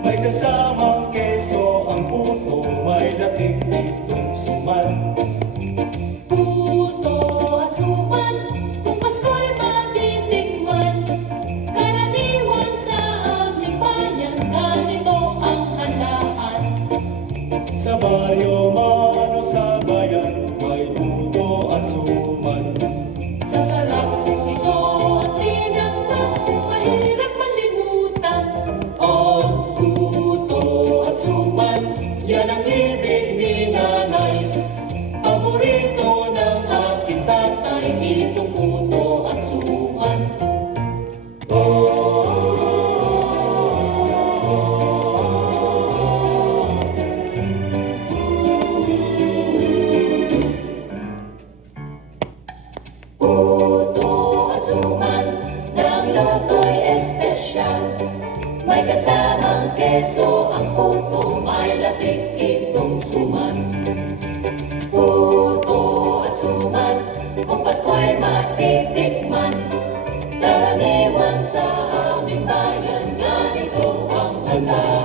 May kasamang keso ang puto, may dating ditong suman. Puto at suman, kung Pasko'y matitikman. Karaniwan sa aming bayan, ganito ang handaan. Sa baryo man o sa bayan, may puto at suman. Sa sarap ito at tinanggap, mahirap malimutan. Oh, puto at suman, yan ang ibig ni nanay. Paborito ng aking tatay, itong puto at suman. Puto at suman, ng luto'y espesyal. May kasamang keso ang puto, may latik itong suman. Puto at suman, kung Pasko'y matitikman. Karaniwan sa aming bayan, ganito ang handaan.